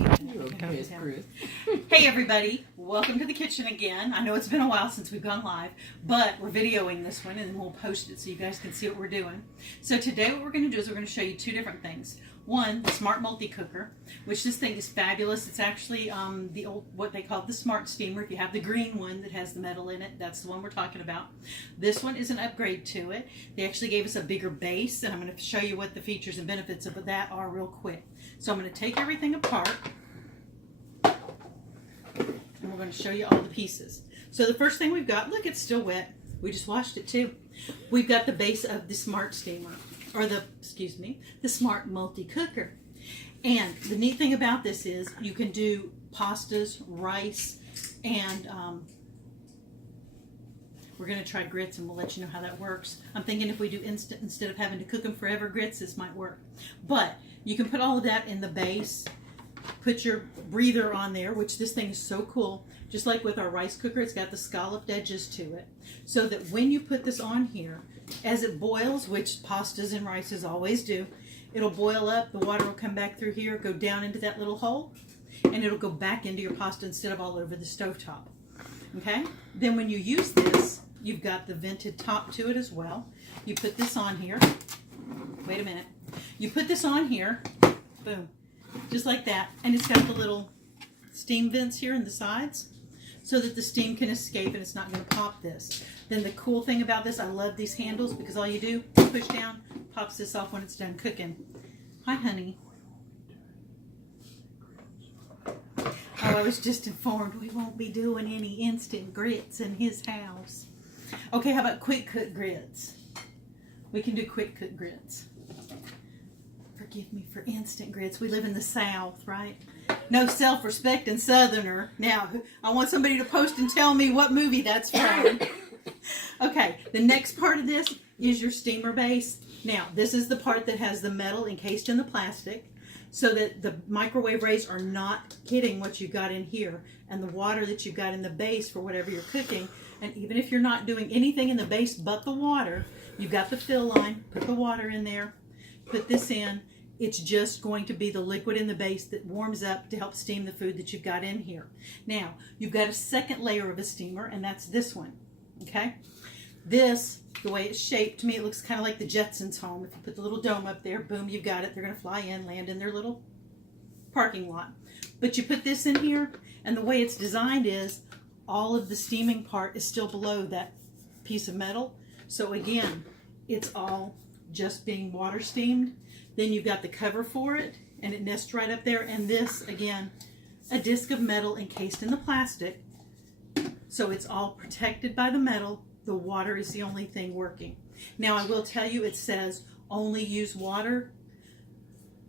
Okay, Bruce. Hey everybody, welcome to the kitchen again. I know it's been a while since we've gone live, but we're videoing this one and we'll post it so you guys can see what we're doing. So today what we're going to do is we're going to show you two different things. One, the Smart Multi-Cooker, which this thing is fabulous. It's actually the old, what they call the Smart Steamer. If you have the green one that has the metal in it, that's the one we're talking about. This one is an upgrade to it. They actually gave us a bigger base, and I'm going to show you what the features and benefits of that are real quick. So I'm going to take everything apart, and we're going to show you all the pieces. So the first thing we've got, look, it's still wet. We just washed it too. We've got the base of the Smart Steamer, or the Smart Multi-Cooker. And the neat thing about this is you can do pastas, rice, and we're going to try grits, and we'll let you know how that works. I'm thinking if we do instant instead of having to cook them forever grits, this might work. But you can put all of that in the base. Put your breather on there, which this thing is so cool. Just like with our rice cooker, it's got the scalloped edges to it. So that when you put this on here, as it boils, which pastas and rices always do, it'll boil up, the water will come back through here, go down into that little hole, and it'll go back into your pasta instead of all over the stovetop. Okay? Then when you use this, you've got the vented top to it as well. You put this on here. Wait a minute. You put this on here. Boom. Just like that. And it's got the little steam vents here in the sides so that the steam can escape and it's not going to pop this. Then the cool thing about this, I love these handles because all you do, push down, pops this off when it's done cooking. Hi, honey. Oh, I was just informed we won't be doing any instant grits in his house. Okay, how about quick cook grits? We can do quick cook grits. Forgive me for instant grits. We live in the South, right? No self-respecting Southerner. Now, I want somebody to post and tell me what movie that's from. Okay, the next part of this is your steamer base. Now, this is the part that has the metal encased in the plastic so that the microwave rays are not hitting what you've got in here and the water that you've got in the base for whatever you're cooking. And even if you're not doing anything in the base but the water, you've got the fill line, put the water in there, put this in. It's just going to be the liquid in the base that warms up to help steam the food that you've got in here. Now, you've got a second layer of a steamer, and that's this one, okay? This, the way it's shaped, to me it looks kind of like the Jetsons' home. If you put the little dome up there, boom, you've got it. They're going to fly in, land in their little parking lot. But you put this in here, and the way it's designed is all of the steaming part is still below that piece of metal. So again, it's all just being water steamed. Then you've got the cover for it, and it nests right up there. And this, again, a disc of metal encased in the plastic. So it's all protected by the metal. The water is the only thing working. Now, I will tell you, it says only use water.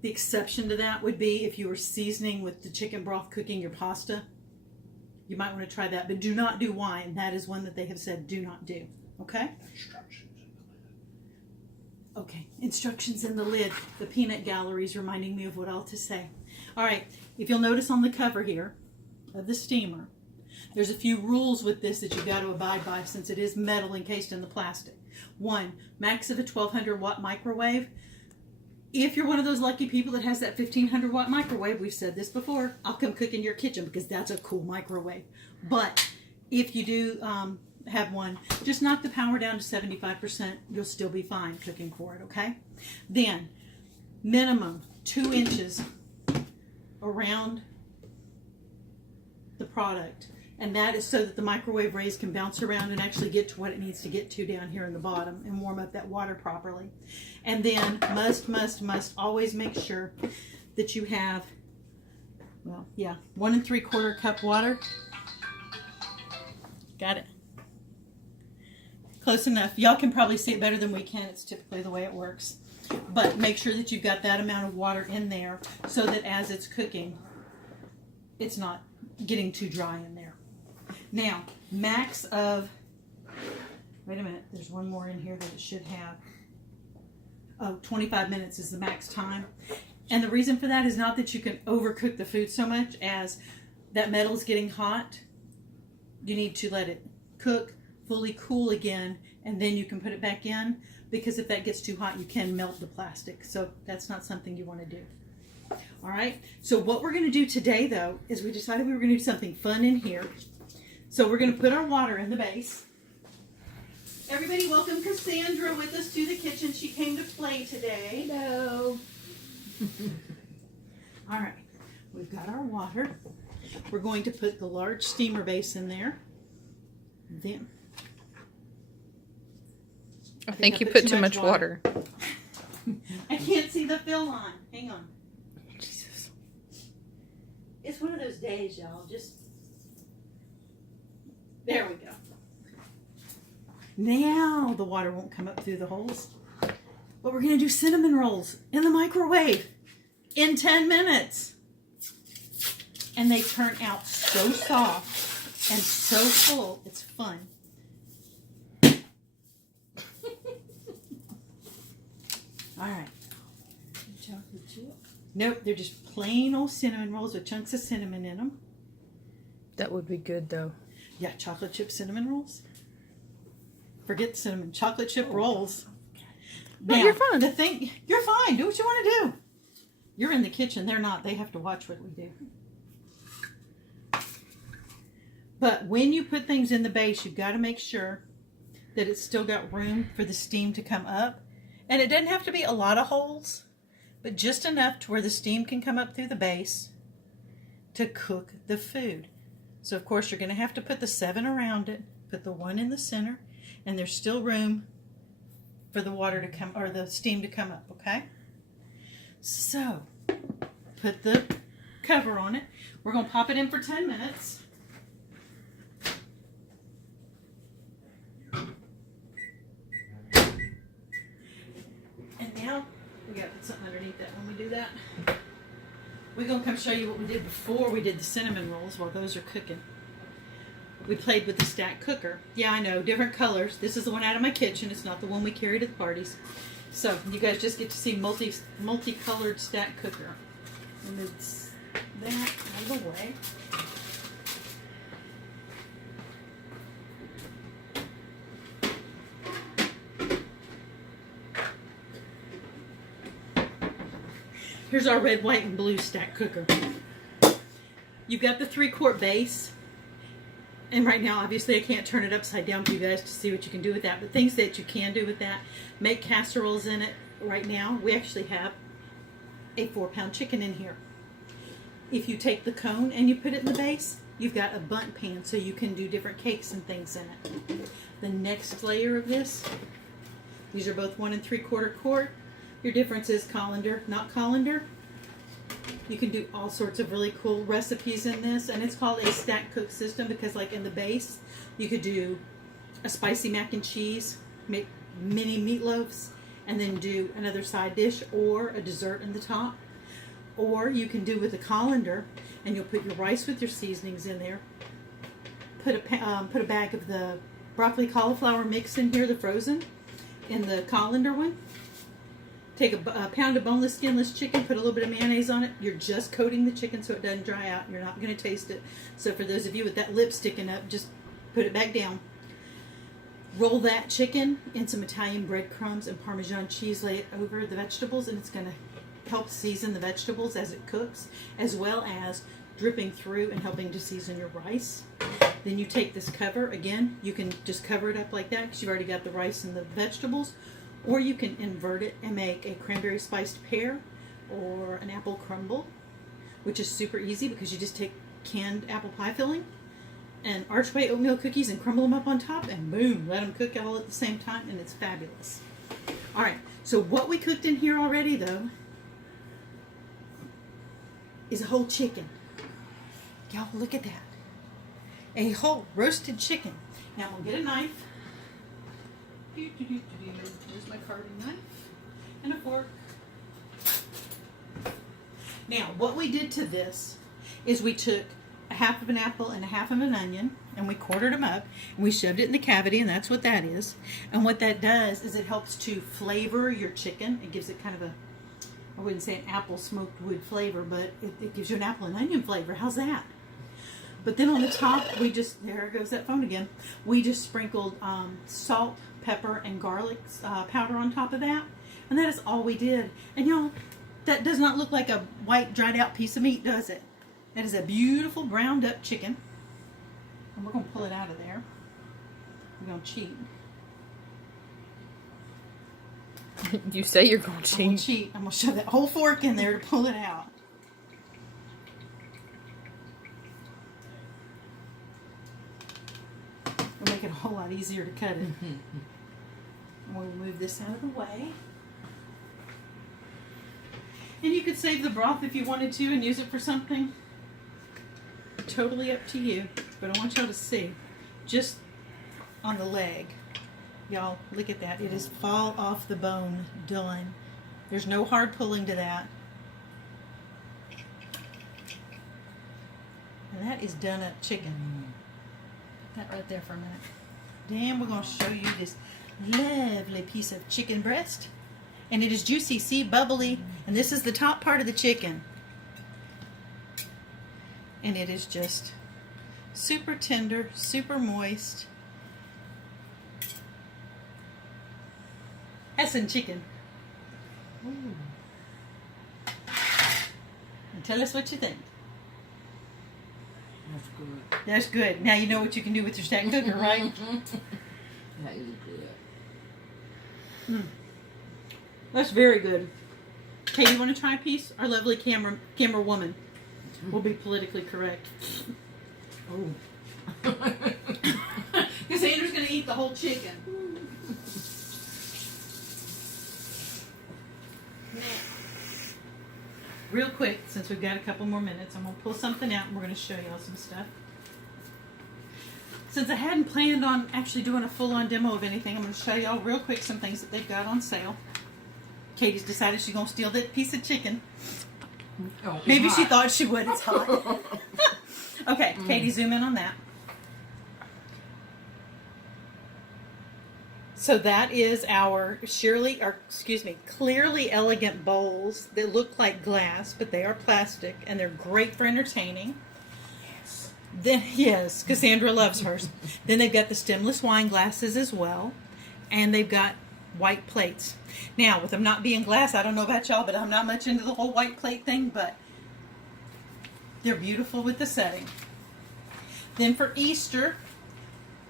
The exception to that would be if you were seasoning with the chicken broth cooking your pasta. You might want to try that, but do not do wine. That is one that they have said do not do. Okay? Okay, instructions in the lid. The peanut gallery is reminding me of what all to say. All right, if you'll notice on the cover here of the steamer, there's a few rules with this that you've got to abide by since it is metal encased in the plastic. One, max of a 1200 watt microwave. If you're one of those lucky people that has that 1500 watt microwave, we've said this before, I'll come cook in your kitchen because that's a cool microwave. But if you do have one, just knock the power down to 75%. You'll still be fine cooking for it, okay? Then, minimum 2 inches around the product. And that is so that the microwave rays can bounce around and actually get to what it needs to get to down here in the bottom and warm up that water properly. And then, must always make sure that you have, 1 3/4 cup water. Got it. Close enough. Y'all can probably see it better than we can. It's typically the way it works. But make sure that you've got that amount of water in there so that as it's cooking, it's not getting too dry in there. Now, max of, wait a minute, there's one more in here that it should have. Oh, 25 minutes is the max time. And the reason for that is not that you can overcook the food so much as that metal is getting hot. You need to let it cook, fully cool again, and then you can put it back in, because if that gets too hot, you can melt the plastic. So that's not something you want to do. All right. So what we're going to do today, though, is we decided we were going to do something fun in here. So we're going to put our water in the base. Everybody, welcome Cassandra with us to the kitchen. She came to play today. Hello. All right. We've got our water. We're going to put the large steamer base in there. Then I think you put too much water. I can't see the fill line. Hang on. Jesus. It's one of those days, y'all. Just there we go. Now the water won't come up through the holes. But we're going to do cinnamon rolls in the microwave in 10 minutes. And they turn out so soft and so full. It's fun. All right. Chocolate chip. Nope, they're just plain old cinnamon rolls with chunks of cinnamon in them. That would be good, though. Yeah, chocolate chip cinnamon rolls. Forget cinnamon, chocolate chip rolls. No, Now, you're fine. The thing, you're fine. Do what you want to do. You're in the kitchen. They're not. They have to watch what we do. But when you put things in the base, you've got to make sure that it's still got room for the steam to come up. And it doesn't have to be a lot of holes, but just enough to where the steam can come up through the base to cook the food. So, of course, you're going to have to put the 7 around it, put the 1 in the center, and there's still room for the water to come, or the steam to come up, okay? So, put the cover on it. We're going to pop it in for 10 minutes. And now, we got to put something underneath that when we do that. We're going to come show you what we did before we did the cinnamon rolls while those are cooking. We played with the stack cooker. Yeah, I know, different colors. This is the one out of my kitchen. It's not the one we carry to the parties. So, you guys just get to see multicolored stack cooker. And it's that out of the way. Here's our red, white, and blue stack cooker. You've got the 3-quart base. And right now, obviously, I can't turn it upside down for you guys to see what you can do with that. But things that you can do with that, make casseroles in it. Right now, we actually have a 4-pound chicken in here. If you take the cone and you put it in the base, you've got a bundt pan, so you can do different cakes and things in it. The next layer of this, these are both 1 3/4 quart. Your difference is colander, not colander. You can do all sorts of really cool recipes in this, and it's called a stack cook system because, like, in the base, you could do a spicy mac and cheese, make mini meatloaves, and then do another side dish or a dessert in the top. Or you can do with a colander, and you'll put your rice with your seasonings in there. Put a bag of the broccoli cauliflower mix in here, the frozen, in the colander one. Take a pound of boneless, skinless chicken, put a little bit of mayonnaise on it. You're just coating the chicken so it doesn't dry out. You're not going to taste it. So for those of you with that lip sticking up, just put it back down. Roll that chicken in some Italian breadcrumbs and Parmesan cheese. Lay it over the vegetables, and it's going to help season the vegetables as it cooks, as well as dripping through and helping to season your rice. Then you take this cover. Again, you can just cover it up like that because you've already got the rice and the vegetables. Or you can invert it and make a cranberry spiced pear or an apple crumble, which is super easy because you just take canned apple pie filling and archway oatmeal cookies and crumble them up on top, and boom, let them cook all at the same time, and it's fabulous. All right, so what we cooked in here already, though, is a whole chicken. Y'all, look at that. A whole roasted chicken. Now, we'll get a knife. Here's my carving knife and a fork. Now, what we did to this is we took a half of an apple and a half of an onion, and we quartered them up, and we shoved it in the cavity, and that's what that is. And what that does is it helps to flavor your chicken. It gives it kind of a, I wouldn't say an apple smoked wood flavor, but it gives you an apple and onion flavor. How's that? But then on the top, we just, there goes that phone again. We just sprinkled salt, pepper, and garlic powder on top of that. And that is all we did. And y'all, That does not look like a white dried out piece of meat, does it? That is a beautiful browned up chicken. And we're going to pull it out of there. We're going to cheat. You say you're going to I'm going cheat. to cheat. I'm going to shove that whole fork in there to pull it out. It'll make it a whole lot easier to cut it. And we'll move this out of the way. And you could save the broth if you wanted to and use it for something. Totally up to you. But I want y'all to see. Just on the leg. Y'all, look at that. It is fall off the bone done. There's no hard pulling to that. And that is done up chicken. Put that right there for a minute. Then we're going to show you this lovely piece of chicken breast. And it is juicy, see, bubbly. And this is the top part of the chicken. And it is just super tender, super moist. Essen chicken. Ooh. And tell us what you think. That's good. That's good. Now you know what you can do with your stack cooker, right? That is good. That's very good. Katie, you want to try a piece? Our lovely camera woman will be politically correct. Oh. Cassandra's going to eat the whole chicken. Real quick, since we've got a couple more minutes, I'm going to pull something out and we're going to show y'all some stuff. Since I hadn't planned on actually doing a full-on demo of anything, I'm going to show y'all real quick some things that they've got on sale. Katie's decided she's going to steal that piece of chicken. Oh, Maybe she thought she would. It's hot. Okay, Katie, zoom in on that. So that is our clearly elegant bowls that look like glass, but they are plastic, and they're great for entertaining. Yes. Then, yes, Cassandra loves hers. Then they've got the stemless wine glasses as well, and they've got white plates. Now, with them not being glass, I don't know about y'all, but I'm not much into the whole white plate thing, but they're beautiful with the setting. Then for Easter,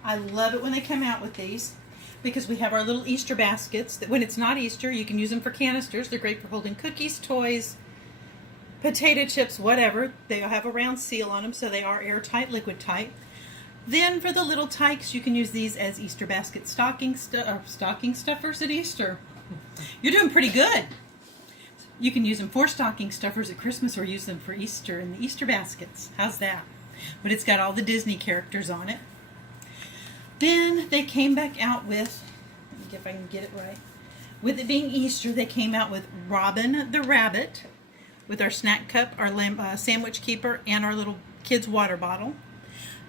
I love it when they come out with these, because we have our little Easter baskets that when it's not Easter, you can use them for canisters. They're great for holding cookies, toys, potato chips, whatever. They have a round seal on them, so they are airtight, liquid tight. Then for the little tykes, you can use these as Easter basket stocking stuffers at Easter. You're doing pretty good. You can use them for stocking stuffers at Christmas or use them for Easter in the Easter baskets. How's that? But it's got all the Disney characters on it. Then they came back out with, let me see if I can get it right. With it being Easter, they came out with Robin the Rabbit, with our snack cup, our sandwich keeper, and our little kids' water bottle.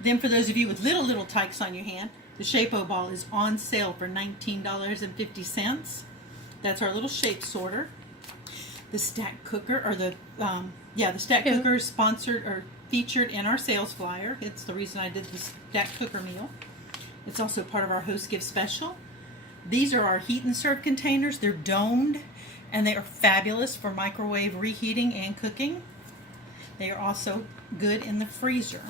Then for those of you with little tykes on your hand, the Shape-O ball is on sale for $19.50. That's our little shape sorter. The stack cooker, or the stack cooker is sponsored or featured in our sales flyer. It's the reason I did the stack cooker meal. It's also part of our host gift special. These are our heat and serve containers. They're domed and they are fabulous for microwave reheating and cooking. They are also good in the freezer.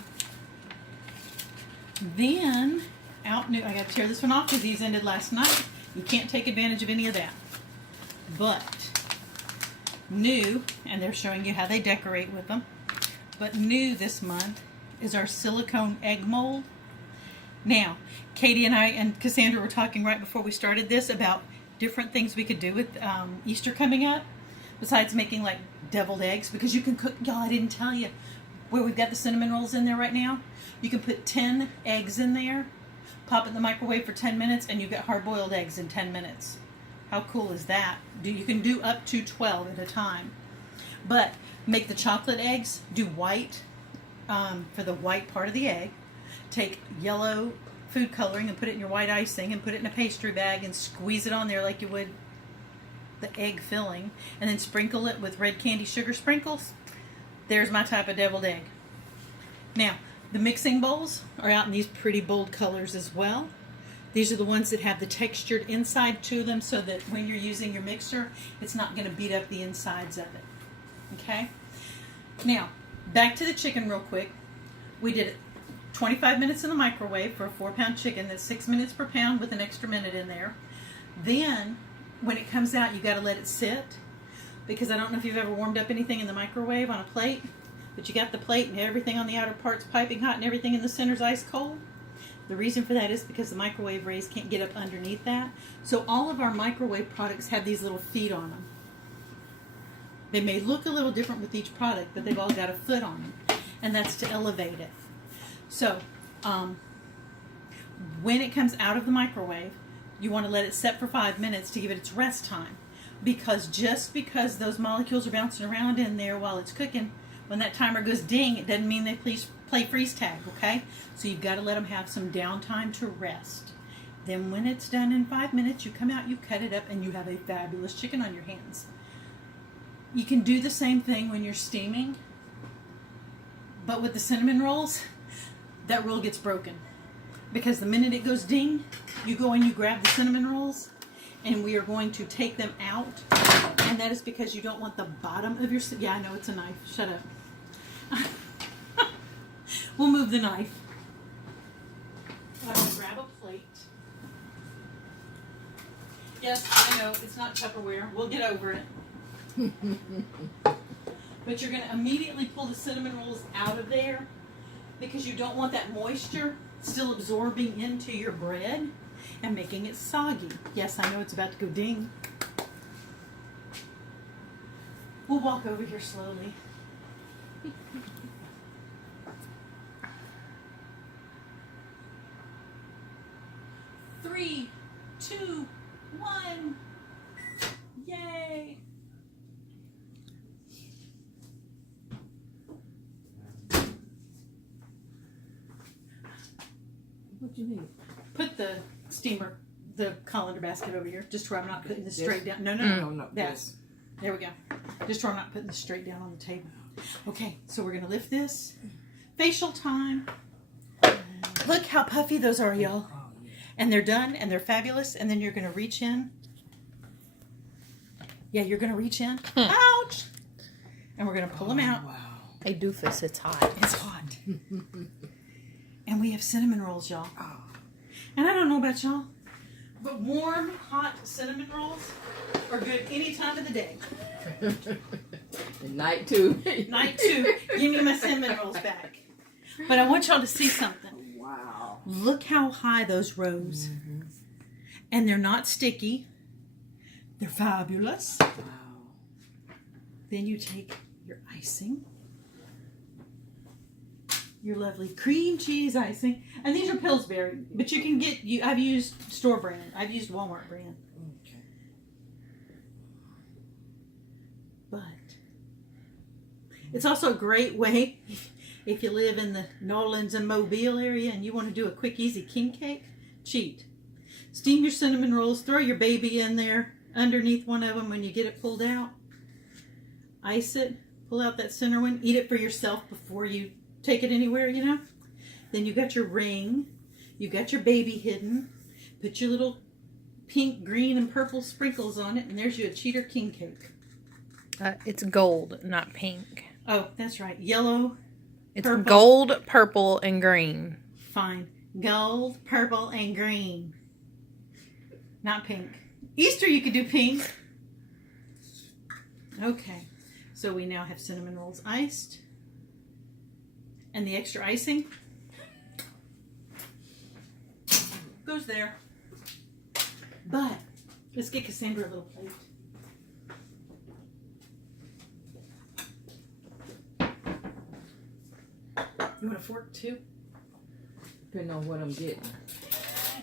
Then I got to tear this one off because these ended last night. You can't take advantage of any of that. But new, and they're showing you how they decorate with them, but new this month is our silicone egg mold. Now, Katie and I and Cassandra were talking right before we started this about different things we could do with Easter coming up, besides making like deviled eggs, because you can cook, y'all, I didn't tell you, where we've got the cinnamon rolls in there right now, you can put 10 eggs in there, pop it in the microwave for 10 minutes, and you get hard-boiled eggs in 10 minutes. How cool is that? You can do up to 12 at a time. But make the chocolate eggs, do white for the white part of the egg. Take yellow food coloring and put it in your white icing and put it in a pastry bag and squeeze it on there like you would the egg filling. And then sprinkle it with red candy sugar sprinkles. There's my type of deviled egg. Now, the mixing bowls are out in these pretty bold colors as well. These are the ones that have the textured inside to them so that when you're using your mixer, it's not going to beat up the insides of it. Okay? Now, back to the chicken real quick. We did it 25 minutes in the microwave for a 4-pound chicken. That's 6 minutes per pound with an extra minute in there. Then, when it comes out, you got to let it sit. Because I don't know if you've ever warmed up anything in the microwave on a plate, but you got the plate and everything on the outer part's piping hot and everything in the center's ice cold. The reason for that is because the microwave rays can't get up underneath that. So all of our microwave products have these little feet on them. They may look a little different with each product, but they've all got a foot on them. And that's to elevate it. So when it comes out of the microwave, you want to let it set for 5 minutes to give it its rest time. Because just because those molecules are bouncing around in there while it's cooking, when that timer goes ding, it doesn't mean they play freeze tag, okay? So you've got to let them have some downtime to rest. Then when it's done in 5 minutes, you come out, you cut it up, and you have a fabulous chicken on your hands. You can do the same thing when you're steaming, but with the cinnamon rolls, that rule gets broken. Because the minute it goes ding, you go and you grab the cinnamon rolls, and we are going to take them out. And that is because you don't want the bottom of your... Yeah, I know, it's a knife. Shut up. We'll move the knife. I'm going to grab a plate. Yes, I know, it's not Tupperware. We'll get over it. But you're going to immediately pull the cinnamon rolls out of there because you don't want that moisture still absorbing into your bread and making it soggy. Yes, I know it's about to go ding. We'll walk over here slowly. Three, two, one. Yay! What do you need? Put the steamer, the colander basket over here, just where I'm not putting this straight down. No, No. That's, there we go. Just where I'm not putting this straight down on the table. Okay, so we're going to lift this. Facial time. Look how puffy those are, y'all. Oh, yeah. And they're done, and they're fabulous. And then you're going to reach in. Yeah, you're going to reach in. Ouch! And we're going to pull them out. Wow. Hey, doofus, it's hot. It's hot. And we have cinnamon rolls, y'all. Oh. And I don't know about y'all, but warm, hot cinnamon rolls are good any time of the day. And night too. Night two, give me my cinnamon rolls back. But I want y'all to see something. Wow. Look how high those rose. Mm-hmm. And they're not sticky. They're fabulous. Wow. Then you take your icing. Your lovely cream cheese icing. And these are Pillsbury. But you can get, I've used store brand. I've used Walmart brand. Okay. But it's also a great way if you live in the New Orleans and Mobile area and you want to do a quick, easy king cake. Cheat. Steam your cinnamon rolls. Throw your baby in there underneath one of them when you get it pulled out. Ice it. Pull out that center one. Eat it for yourself before you take it anywhere, you know. Then you got your ring. You got your baby hidden. Put your little pink, green, and purple sprinkles on it, and there's your cheater king cake. It's gold, not pink. Oh, that's right. Yellow. It's Purple. gold, purple, and green. Fine. Gold, purple, and green. Not pink. Easter you could do pink. Okay. So we now have cinnamon rolls iced. And the extra icing goes there. But let's get Cassandra a little plate. You want a fork too? Depending on what I'm getting.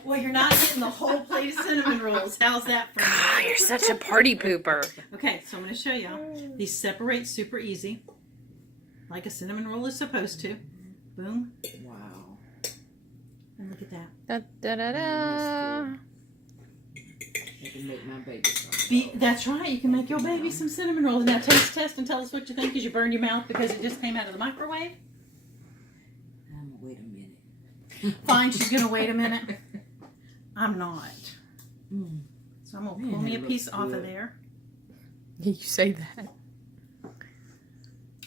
Well, you're not getting the whole plate of cinnamon rolls. How's that for Ah, you? you're such a party pooper. Okay, so I'm going to show y'all. These separate super easy. Like a cinnamon roll is supposed to. Boom. Wow. And look at that. Da, da, da, da. I can make my baby some. That's right. You can make your baby some cinnamon rolls. Now taste test and tell us what you think as you burn your mouth because it just came out of the microwave. I'm gonna wait a minute. Fine, she's going to wait a minute. I'm not. Mm. So I'm going to Man, pull me a that piece looks off good. of there. You say that.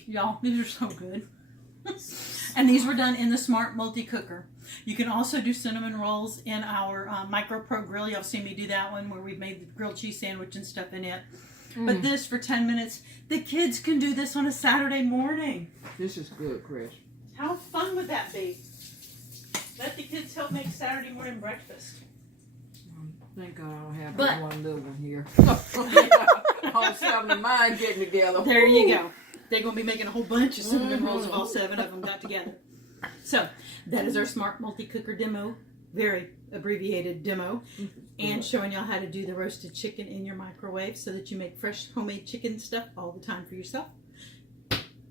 Y'all, these are so good. And these were done in the Smart Multi-Cooker. You can also do cinnamon rolls in our Micro Pro Grill. Y'all seen me do that one where we've made the grilled cheese sandwich and stuff in it. But this for 10 minutes, the kids can do this on a Saturday morning. This is good, Chris. How fun would that be? Let the kids help make Saturday morning breakfast. Thank God I don't have But- one little one here. All 7 of mine getting together. There you go. They're going to be making a whole bunch of cinnamon rolls if all 7 of them got together. So, that is our Smart Multi-Cooker demo. Very abbreviated demo. And showing y'all how to do the roasted chicken in your microwave so that you make fresh homemade chicken stuff all the time for yourself.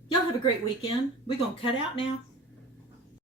Y'all have a great weekend. We're going to cut out now.